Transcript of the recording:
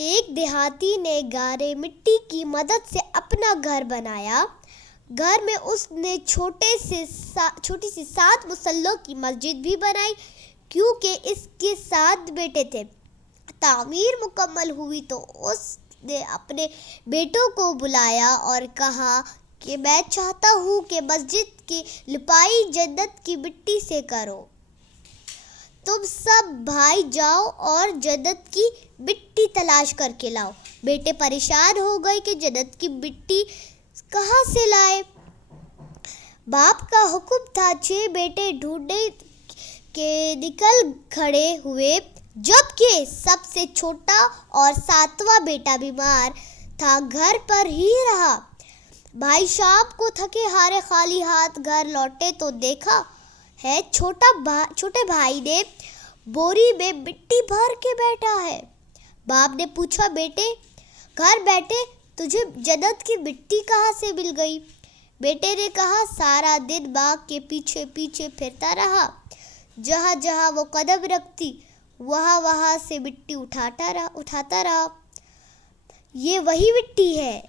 ایک دیہاتی نے گارے مٹی کی مدد سے اپنا گھر بنایا۔ گھر میں اس نے چھوٹی سی 7 مسلوں کی مسجد بھی بنائی، کیونکہ اس کے 7 بیٹے تھے۔ تعمیر مکمل ہوئی تو اس نے اپنے بیٹوں کو بلایا اور کہا کہ میں چاہتا ہوں کہ مسجد کی لپائی جنت کی مٹی سے کرو۔ تم سب بھائی جاؤ اور جنت کی مٹی تلاش کر کے لاؤ۔ بیٹے پریشان ہو گئے کہ جنت کی مٹی کہاں سے لائیں۔ باپ کا حکم تھا۔ 6 بیٹے ڈھونڈنے کے نکل کھڑے ہوئے، جبکہ سب سے چھوٹا اور 7واں بیٹا بیمار تھا، گھر پر ہی رہا۔ بھائی شام کو تھکے ہارے خالی ہاتھ گھر لوٹے تو دیکھا ہے چھوٹے بھائی نے بوری میں مٹی بھر کے بیٹھا ہے۔ باپ نے پوچھا، بیٹے گھر بیٹھے تجھے جنت کی مٹی کہاں سے مل گئی؟ بیٹے نے کہا، سارا دن ماں کے پیچھے پیچھے پھرتا رہا، جہاں جہاں وہ قدم رکھتی وہاں سے مٹی اٹھاتا رہا۔ یہ وہی مٹی ہے